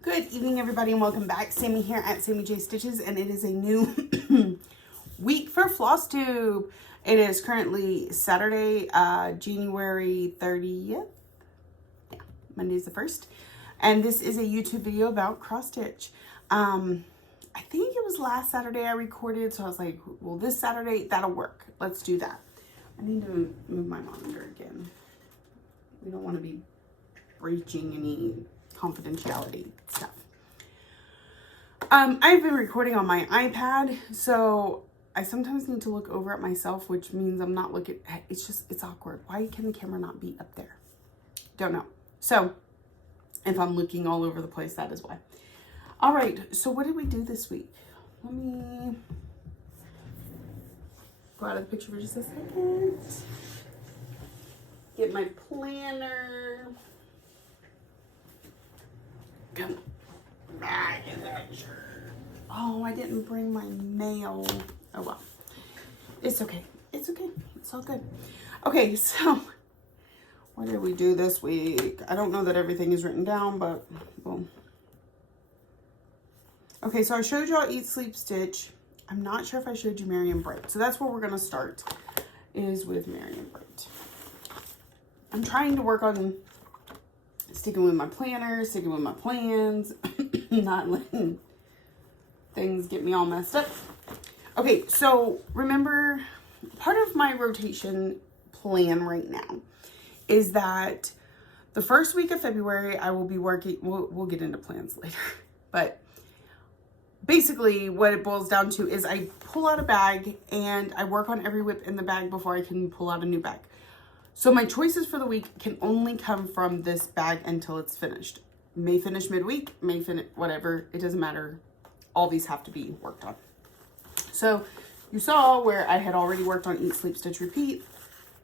Good evening, everybody, and welcome back. Sammy here at Sammy J Stitches, and it is a new week for FlossTube. It is currently Saturday, January 30th. Yeah, Monday's the 1st. And this is a YouTube video about cross stitch. I think it was last Saturday I recorded, so I was like, well, this Saturday, that'll work. Let's do that. I need to move my monitor again. We don't want to be breaching any confidentiality stuff. I've been recording on my iPad, so I sometimes need to look over at myself, which means I'm not looking at, it's awkward. Why can the camera not be up there? Don't know. So if I'm looking all over the place, that is why. All right, so what did we do this week? Let me go out of the picture for just a second. Get my planner. Come back in the picture. Oh, I didn't bring my mail. Oh well. It's okay. It's okay. It's all good. Okay, so what did we do this week? I don't know that everything is written down, but well. Okay, so I showed y'all Eat, Sleep, Stitch. I'm not sure if I showed you Merry and Bright. So that's where we're gonna start, is with Merry and Bright. I'm trying to work on sticking with my planner, sticking with my plans, not letting things get me all messed up. Okay, so remember, part of my rotation plan right now is that the first week of February, I will be working, we'll get into plans later, but basically what it boils down to is I pull out a bag and I work on every whip in the bag before I can pull out a new bag. So my choices for the week can only come from this bag until it's finished. May finish midweek, may finish, whatever, it doesn't matter. All these have to be worked on. So you saw where I had already worked on Eat, Sleep, Stitch, Repeat,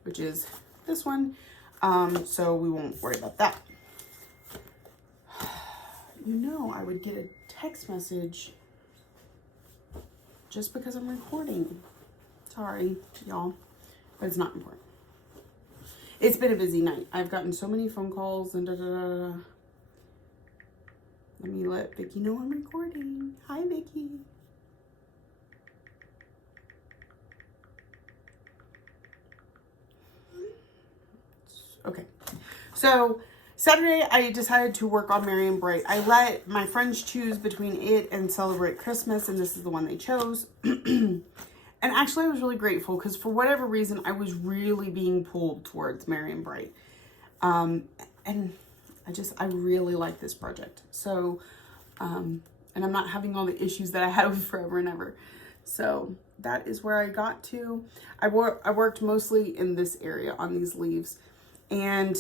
which is this one. So we won't worry about that. You know, I would get a text message just because I'm recording. Sorry, y'all, but it's not important. It's been a busy night. I've gotten so many phone calls and da-da-da-da. Let me let Vicky know I'm recording. Hi, Vicky. Okay. So Saturday, I decided to work on Merry and Bright. I let my friends choose between it and Celebrate Christmas, and this is the one they chose. And actually, I was really grateful because for whatever reason, I was really being pulled towards Merry and Bright. And I really like this project. So, and I'm not having all the issues that I had with Forever and Ever. So that is where I got to. I worked mostly in this area on these leaves. And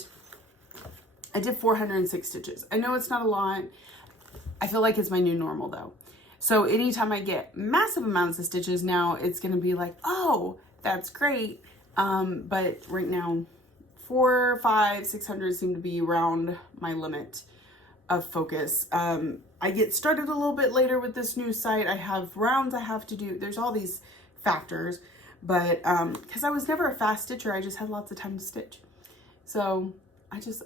I did 406 stitches. I know it's not a lot. I feel like it's my new normal though. So anytime I get massive amounts of stitches now, it's going to be like, oh, that's great. But right now, 400, 500, 600 seem to be around my limit of focus. I get started a little bit later with this new site. I have rounds I have to do. There's all these factors, but because I was never a fast stitcher, I just had lots of time to stitch. So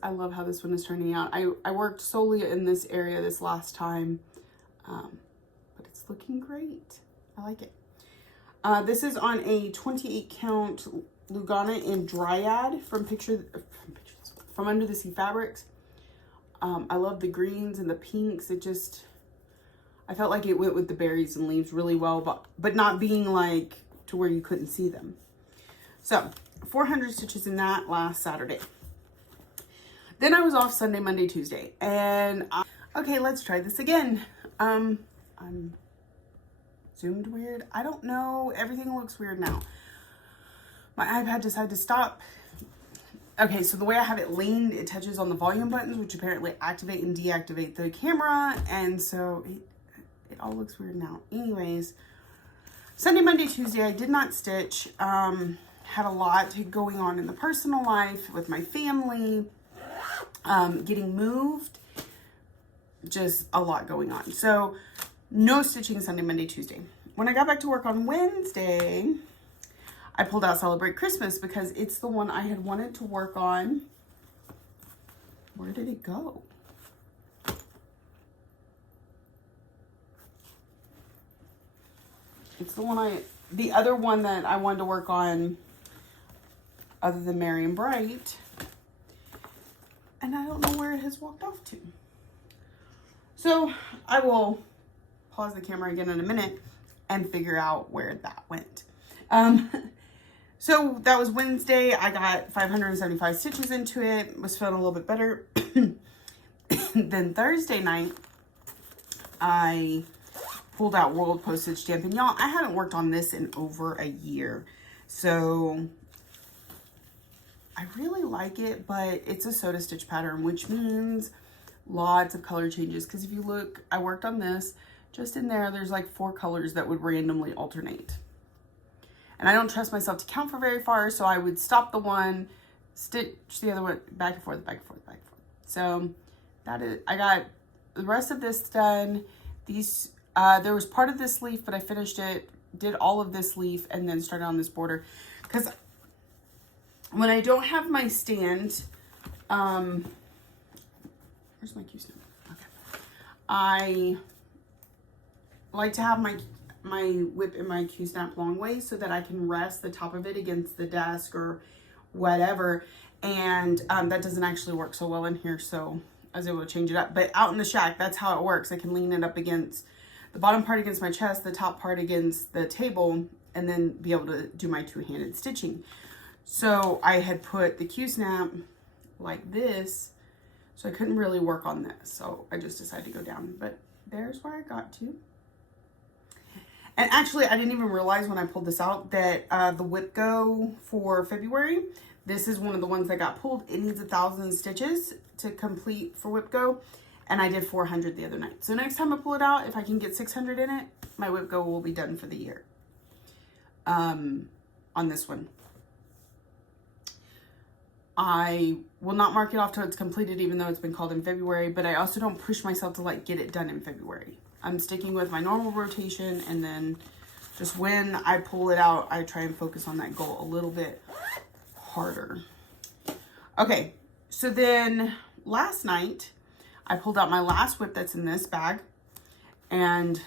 I love how this one is turning out. I worked solely in this area this last time. But it's looking great. I like it. This is on a 28 count Lugana in Dryad from Under the Sea Fabrics. I love the greens and the pinks. I felt like it went with the berries and leaves really well, but not being like to where you couldn't see them. So 400 stitches in that last Saturday. Then I was off Sunday, Monday, Tuesday, and okay, let's try this again. I'm zoomed weird. I don't know. Everything looks weird now. My iPad decided to stop. Okay, so the way I have it leaned, it touches on the volume buttons, which apparently activate and deactivate the camera. And so it all looks weird now. Anyways, Sunday, Monday, Tuesday, I did not stitch. Had a lot going on in the personal life with my family, getting moved. Just a lot going on. So no stitching Sunday, Monday, Tuesday. When I got back to work on Wednesday, I pulled out Celebrate Christmas because it's the one I had wanted to work on. Where did it go? It's the other one that I wanted to work on other than Merry and Bright. And I don't know where it has walked off to. So I will pause the camera again in a minute and figure out where that went. So that was Wednesday. I got 575 stitches into it. Was feeling a little bit better. Then Thursday night, I pulled out World Postage Stamp. And y'all, I haven't worked on this in over a year. So I really like it, but it's a soda stitch pattern, which means lots of color changes. Because if you look, I worked on this. Just in there, there's like 4 colors that would randomly alternate. And I don't trust myself to count for very far, so I would stop the one, stitch the other one, back and forth, back and forth, back and forth. So that is, I got the rest of this done. These, there was part of this leaf, but I finished it, did all of this leaf, and then started on this border. Because when I don't have my stand, where's my Q snap? Okay. I like to have my whip in my Q snap long way so that I can rest the top of it against the desk or whatever. And that doesn't actually work so well in here, so I was able to change it up. But out in the shack, that's how it works. I can lean it up against the bottom part against my chest, the top part against the table, and then be able to do my two-handed stitching. So I had put the Q snap like this, so I couldn't really work on this. So I just decided to go down, but there's where I got to. And actually, I didn't even realize when I pulled this out that the whip go for February, this is one of the ones that got pulled. It needs 1,000 stitches to complete for whip go. And I did 400 the other night. So next time I pull it out, if I can get 600 in it, my whip go will be done for the year. On this one. I will not mark it off till it's completed, even though it's been called in February. But I also don't push myself to like get it done in February. I'm sticking with my normal rotation, and then just when I pull it out, I try and focus on that goal a little bit harder. Okay, so then last night, I pulled out my last whip that's in this bag, and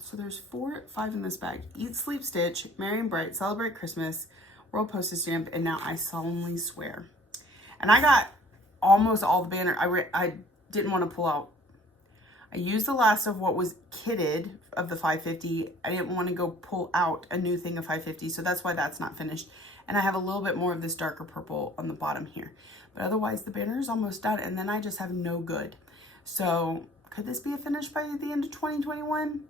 so there's 5 in this bag. Eat, Sleep, Stitch, Merry and Bright, Celebrate Christmas, World Postage Stamp, and Now I Solemnly Swear. And I got almost all the banner. I didn't want to pull out. I used the last of what was kitted of the 550. I didn't want to go pull out a new thing of 550, so that's why that's not finished. And I have a little bit more of this darker purple on the bottom here. But otherwise, the banner is almost done, and then I just have no good. So, could this be a finish by the end of 2021?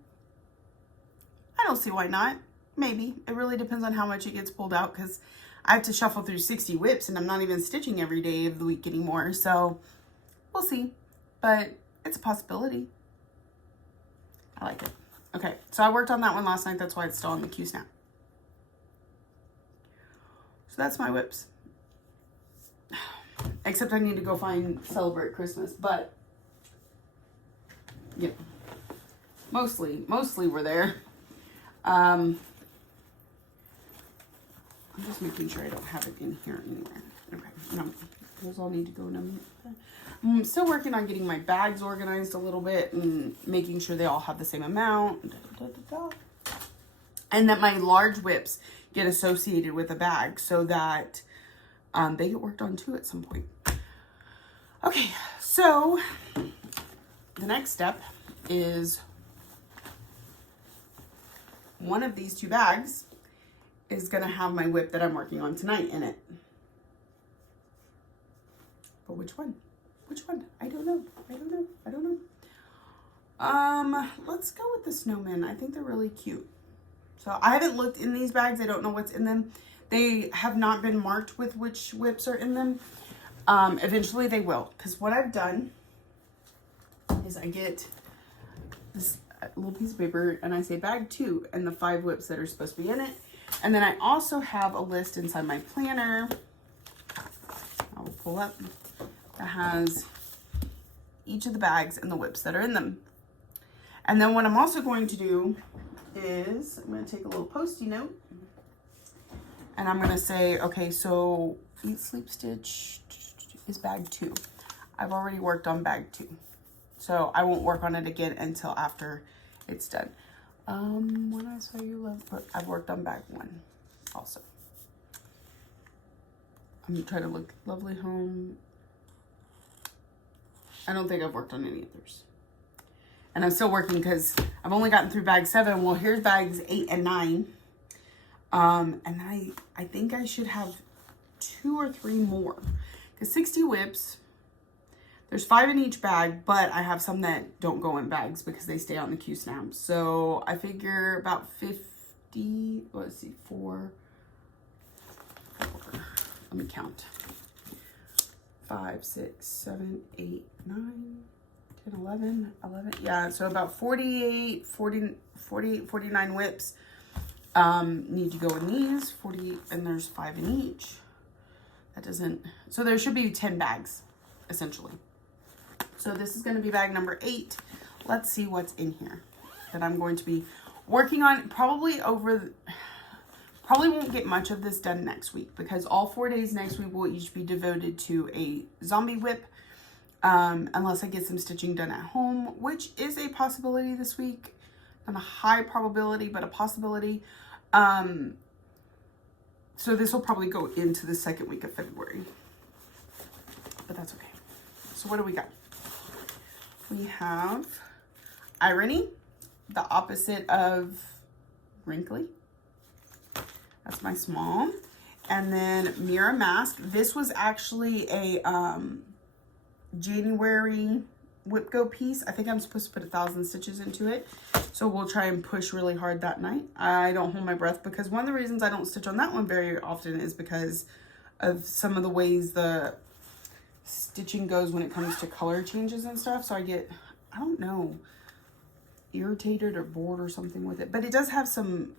I don't see why not. Maybe. It really depends on how much it gets pulled out, because I have to shuffle through 60 whips, and I'm not even stitching every day of the week anymore. So, we'll see. But it's a possibility. I like it. Okay, so I worked on that one last night. That's why it's still on the Q snap. So that's my whips. Except I need to go find Celebrate Christmas. But, yeah. Mostly we're there. I'm just making sure I don't have it in here anywhere. Okay, no. Those all need to go in them. I'm still working on getting my bags organized a little bit and making sure they all have the same amount. And that my large whips get associated with a bag so that they get worked on too at some point. Okay, so the next step is one of these 2 bags is going to have my whip that I'm working on tonight in it. But which one? Which one? I don't know. Let's go with the snowmen. I think they're really cute. So I haven't looked in these bags. I don't know what's in them. They have not been marked with which whips are in them. Eventually they will. Because what I've done is I get this little piece of paper and I say bag 2 and the 5 whips that are supposed to be in it. And then I also have a list inside my planner. I will pull up. That has each of the bags and the whips that are in them. And then what I'm also going to do is I'm going to take a little Post-it note and I'm going to say, okay, so Eat, Sleep, Stitch is bag 2. I've already worked on bag 2. So I won't work on it again until after it's done. When I saw you love, but I've worked on bag 1 also. I'm trying to look. Lovely Home. I don't think I've worked on any others. And I'm still working because I've only gotten through bag 7. Well, here's bags 8 and 9. And I think I should have 2 or 3 more. Because 60 whips, there's 5 in each bag, but I have some that don't go in bags because they stay on the Q stamp. So I figure about 50, let's see, 4. Let me count. 5, 6, 7, 8, 9, 10, 11. Yeah, so about 48, 49 whips need to go in these. 40, and there's 5 in each. That doesn't, so there should be 10 bags, essentially. So this is going to be bag number 8. Let's see what's in here that I'm going to be working on. Probably won't get much of this done next week because all 4 days next week will each be devoted to a zombie whip. Unless I get some stitching done at home, which is a possibility this week. Not a high probability, but a possibility. So this will probably go into the 2nd week of February. But that's okay. So what do we got? We have irony, the opposite of wrinkly. That's my small. And then Mirror Mask. This was actually a January whip go piece. I think I'm supposed to put 1,000 stitches into it. So we'll try and push really hard that night. I don't hold my breath because one of the reasons I don't stitch on that one very often is because of some of the ways the stitching goes when it comes to color changes and stuff. So I get, I don't know, irritated or bored or something with it. But it does have some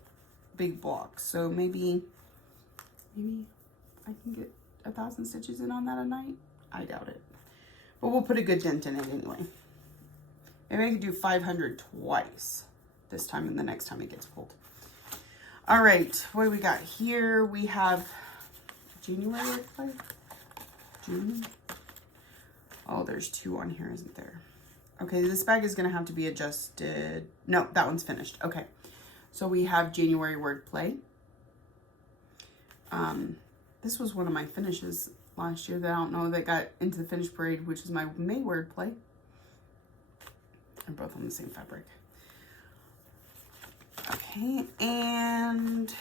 big blocks. So maybe I can get 1,000 stitches in on that a night. I doubt it. But we'll put a good dent in it anyway. Maybe I could do 500 twice this time and the next time it gets pulled. All right, what do we got here? We have January, June. Oh, there's 2 on here, isn't there? Okay, this bag is gonna have to be adjusted. No, that one's finished. Okay, so we have January wordplay. This was one of my finishes last year that I don't know that got into the finish parade, which is my May wordplay. They're both on the same fabric. Okay, and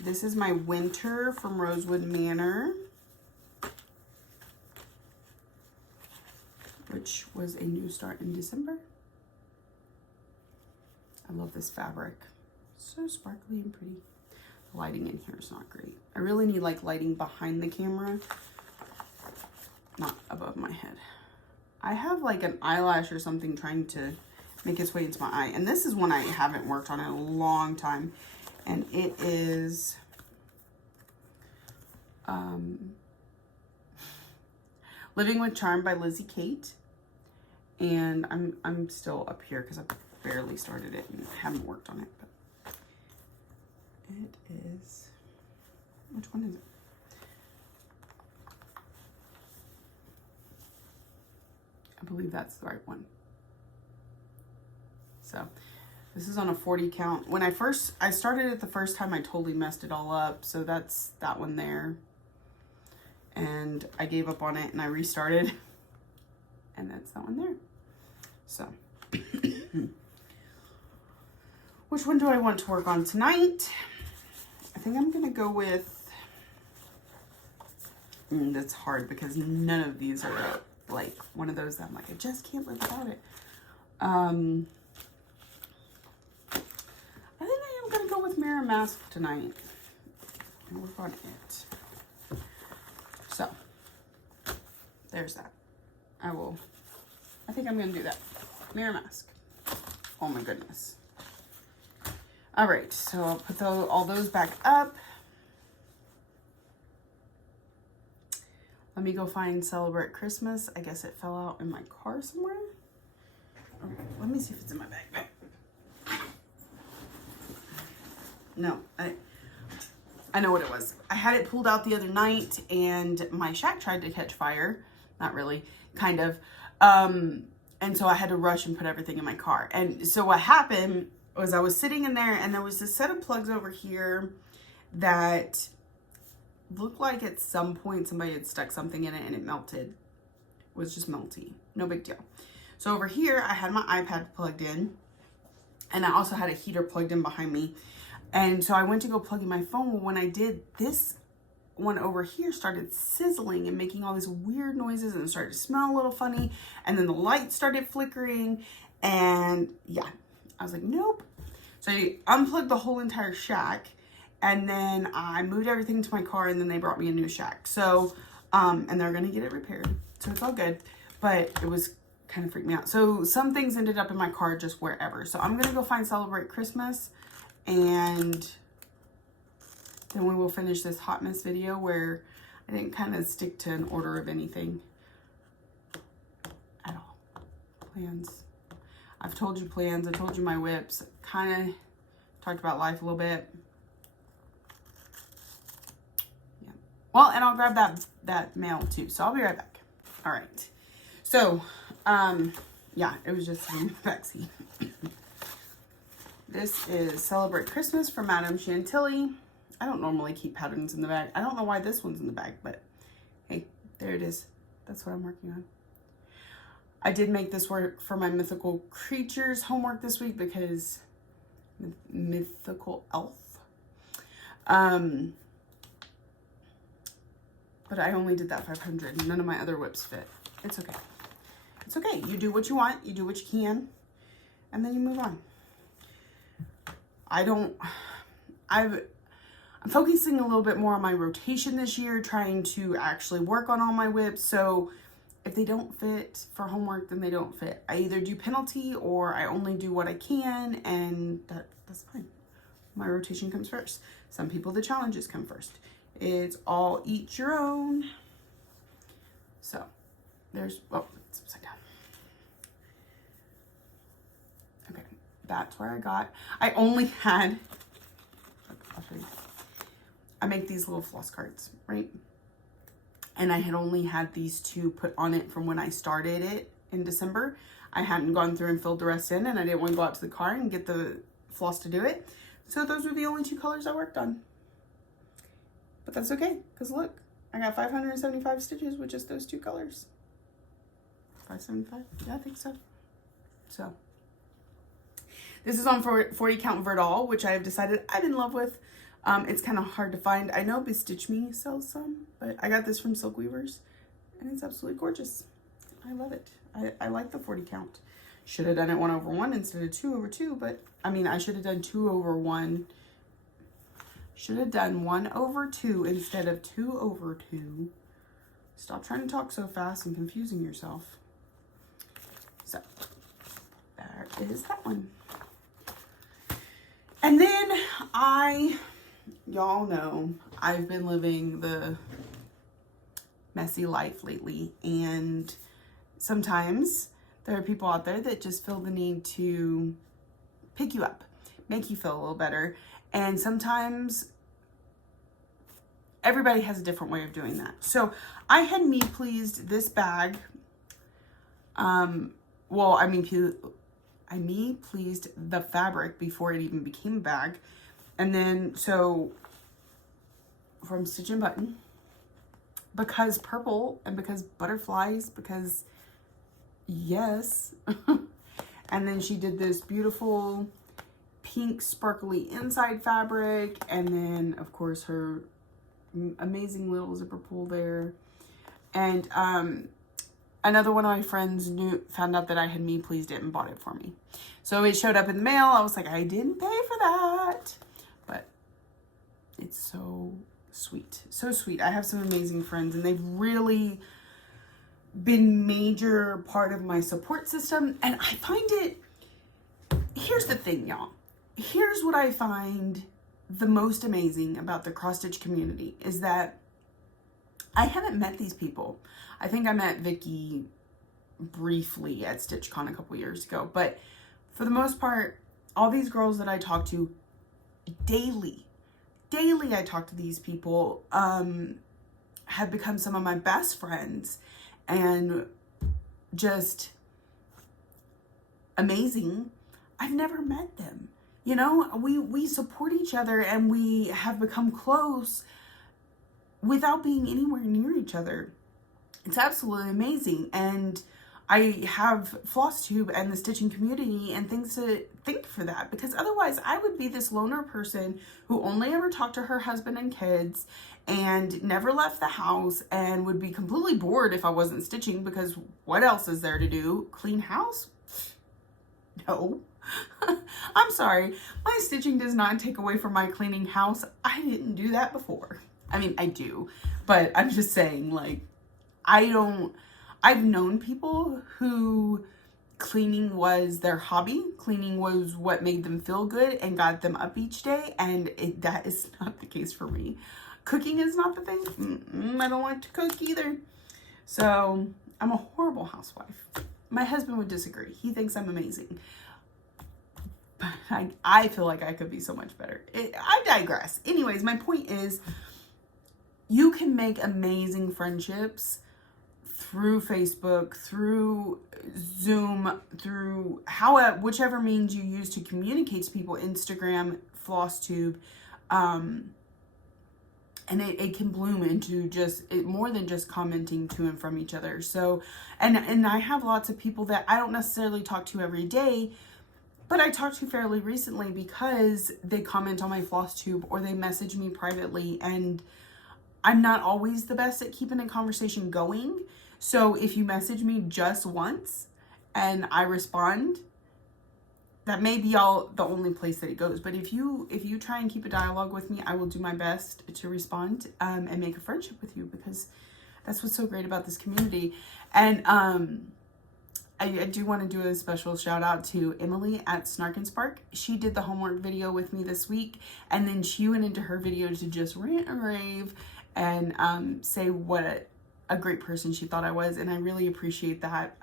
this is my winter from Rosewood Manor, which was a new start in December. I love this fabric. So sparkly and pretty. The lighting in here is not great. I really need like lighting behind the camera, not above my head. I have like an eyelash or something trying to make its way into my eye. And this is one I haven't worked on in a long time. And it is Living with Charm by Lizzie Kate. And I'm still up here because I barely started it and haven't worked on it. But it is, which one is it? I believe that's the right one. So this is on a 40 count. When I started it the first time, I totally messed it all up. So that's that one there. And I gave up on it and I restarted. And that's that one there. So which one do I want to work on tonight? I think I'm going to go with, that's hard because none of these are like one of those that I'm like, I just can't live without it. I think I am going to go with Mirror Mask tonight and work on it. So there's that. I think I'm going to do that. Mirror Mask. Oh my goodness. All right, so I'll put all those back up. Let me go find Celebrate Christmas. I guess it fell out in my car somewhere. Okay, let me see if it's in my bag. No, I know what it was. I had it pulled out the other night and my shack tried to catch fire. Not really, kind of. And so I had to rush and put everything in my car. And so what happened was I was sitting in there and there was this set of plugs over here that looked like at some point somebody had stuck something in it and it melted. It was just melty. No big deal. So over here, I had my iPad plugged in, and I also had a heater plugged in behind me. And so I went to go plug in my phone. Well, when I did, this one over here started sizzling and making all these weird noises, and it started to smell a little funny. And then the light started flickering, and yeah, I was like, nope. So I unplugged the whole entire shack, and then I moved everything to my car, and then they brought me a new shack. So, and they're gonna get it repaired. So it's all good, but it was kind of freaked me out. So some things ended up in my car just wherever. So I'm gonna go find Celebrate Christmas, and then we will finish this hot mess video where I didn't kind of stick to an order of anything at all. Plans. I've told you plans. I told you my whips. Kind of talked about life a little bit. Yeah. Well, and I'll grab that mail too. So I'll be right back. All right. So, yeah, it was just in the backseat. This is Celebrate Christmas from Madame Chantilly. I don't normally keep patterns in the bag. I don't know why this one's in the bag, but hey, there it is. That's what I'm working on. I did make this work for my mythical creatures homework this week because mythical elf. But I only did that 500. None of my other whips fit. It's okay. It's okay. You do what you want. You do what you can. And then you move on. I'm focusing a little bit more on my rotation this year, trying to actually work on all my whips. So if they don't fit for homework, then they don't fit. I either do penalty or I only do what I can, and that's fine. My rotation comes first. Some people, the challenges come first. It's all each your own. So there's, oh, it's upside down. Okay, that's where I only had, I'll show you. I make these little floss cards, right? And I had only had these two put on it from when I started it in December. I hadn't gone through and filled the rest in, and I didn't want to go out to the car and get the floss to do it. So those were the only two colors I worked on. But that's okay, because look, I got 575 stitches with just those two colors. 575? Yeah, I think so. So this is on 40 count Verdal, which I have decided I'm in love with. It's kind of hard to find. I know Bestitch Me sells some, but I got this from Silk Weavers, and it's absolutely gorgeous. I love it. I like the 40 count. Should have done it 1/1 instead of 2/2, but I mean, I should have done 2/1. Should have done 1/2 instead of 2/2. Stop trying to talk so fast and confusing yourself. So there is that one. And then y'all know I've been living the messy life lately, and sometimes there are people out there that just feel the need to pick you up, make you feel a little better, and sometimes everybody has a different way of doing that. So I had me pleased this bag. Well, I me pleased the fabric before it even became a bag. And then, so from Stitch and Button, because purple and because butterflies, because yes. And then she did this beautiful pink sparkly inside fabric. And then of course her amazing little zipper pull there. And, another one of my friends found out that I had me pleased it and bought it for me. So it showed up in the mail. I was like, I didn't pay for that. But it's so sweet. So sweet. I have some amazing friends, and they've really been major part of my support system. And I find it, here's the thing, y'all. Here's what I find the most amazing about the cross stitch community is that I haven't met these people. I think I met Vicky briefly at StitchCon a couple years ago, but for the most part, all these girls that I talk to daily I talk to these people, have become some of my best friends, and just amazing. I've never met them. You know, we support each other and we have become close without being anywhere near each other. It's absolutely amazing. And I have FlossTube and the stitching community and things to thank for that, because otherwise I would be this loner person who only ever talked to her husband and kids and never left the house and would be completely bored if I wasn't stitching, because what else is there to do? Clean house? No. I'm sorry. My stitching does not take away from my cleaning house. I didn't do that before. I mean, I do, but I'm just saying, like, I've known people who cleaning was their hobby. Cleaning was what made them feel good and got them up each day. And that is not the case for me. Cooking is not the thing. I don't like to cook either. So I'm a horrible housewife. My husband would disagree. He thinks I'm amazing. But I feel like I could be so much better. I digress. Anyways, my point is, you can make amazing friendships through Facebook, through Zoom, through whichever means you use to communicate to people, Instagram, FlossTube, and it can bloom into just more than just commenting to and from each other. So, and I have lots of people that I don't necessarily talk to every day, but I talked to fairly recently because they comment on my FlossTube or they message me privately, and I'm not always the best at keeping a conversation going. So if you message me just once and I respond, that may be the only place that it goes. But if you try and keep a dialogue with me, I will do my best to respond and make a friendship with you, because that's what's so great about this community. And I do want to do a special shout out to Emily at Snark and Spark. She did the homework video with me this week, and then she went into her video to just rant and rave and say what a great person she thought I was, and I really appreciate that.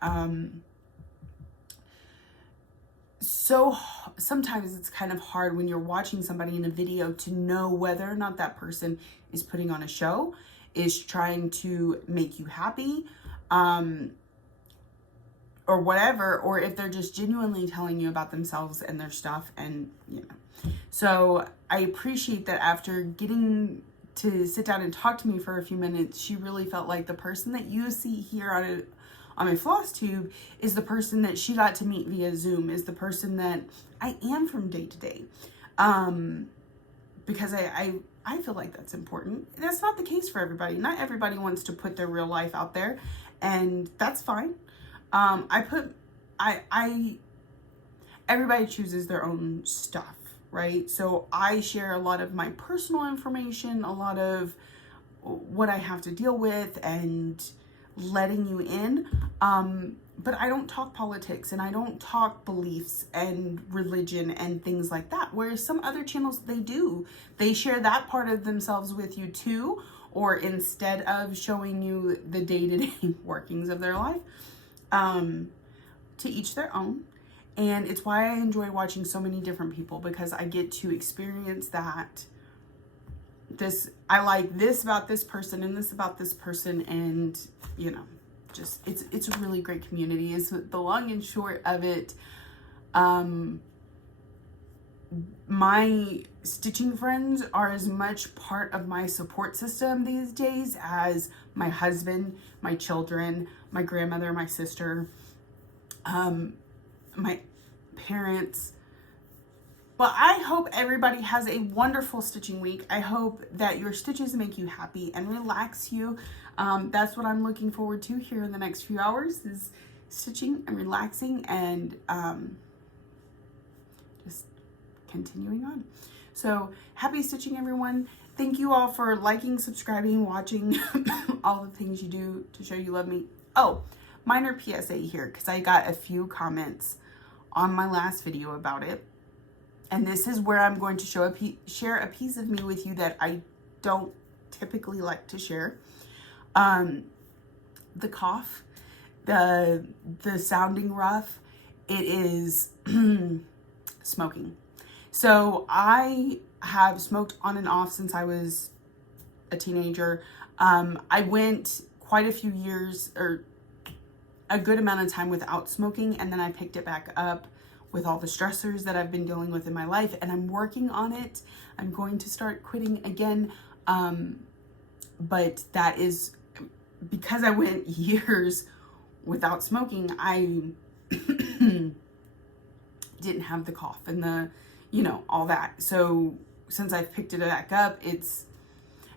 So sometimes it's kind of hard when you're watching somebody in a video to know whether or not that person is putting on a show, is trying to make you happy, or whatever, or if they're just genuinely telling you about themselves and their stuff. And so I appreciate that after getting to sit down and talk to me for a few minutes, she really felt like the person that you see here on my FlossTube is the person that she got to meet via Zoom, is the person that I am from day to day. Because I feel like that's important. That's not the case for everybody. Not everybody wants to put their real life out there, and that's fine. Everybody chooses their own stuff, right? So I share a lot of my personal information, a lot of what I have to deal with, and letting you in. But I don't talk politics, and I don't talk beliefs and religion and things like that. Whereas some other channels, they do. They share that part of themselves with you too, or instead of showing you the day-to-day workings of their life. To each their own. And it's why I enjoy watching so many different people, because I get to experience that. I like this about this person and this about this person, and just it's a really great community is the long and short of it. My stitching friends are as much part of my support system these days as my husband, my children, my grandmother, my sister, my parents. Well, I hope everybody has a wonderful stitching week. I hope that your stitches make you happy and relax you. That's what I'm looking forward to here in the next few hours, is stitching and relaxing and just continuing on. So happy stitching, everyone. Thank you all for liking, subscribing, watching, all the things you do to show you love me. Oh, minor PSA here, because I got a few comments on my last video about it. And this is where I'm going to share a piece of me with you that I don't typically like to share. The cough, the sounding rough, it is smoking. So I have smoked on and off since I was a teenager. I went quite a few years, or a good amount of time, without smoking, and then I picked it back up with all the stressors that I've been dealing with in my life, and I'm working on it. I'm going to start quitting again. But that is because I went years without smoking. I didn't have the cough and the, all that. So since I've picked it back up, it's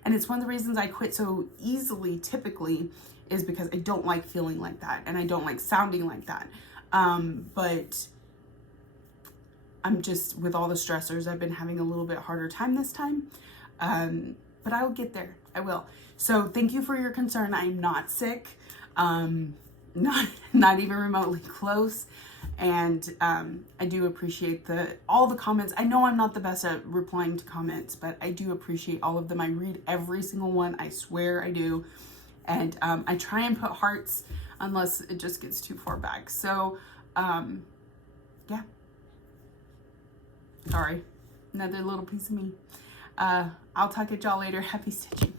one of the reasons I quit so easily typically is because I don't like feeling like that and I don't like sounding like that. But I'm just, with all the stressors, I've been having a little bit harder time this time. But I will get there. I will. So thank you for your concern. I'm not sick. Not even remotely close. And I do appreciate all the comments. I know I'm not the best at replying to comments, but I do appreciate all of them. I read every single one. I swear I do. And I try and put hearts unless it just gets too far back. So, yeah. Sorry. Another little piece of me. I'll talk at y'all later. Happy stitching.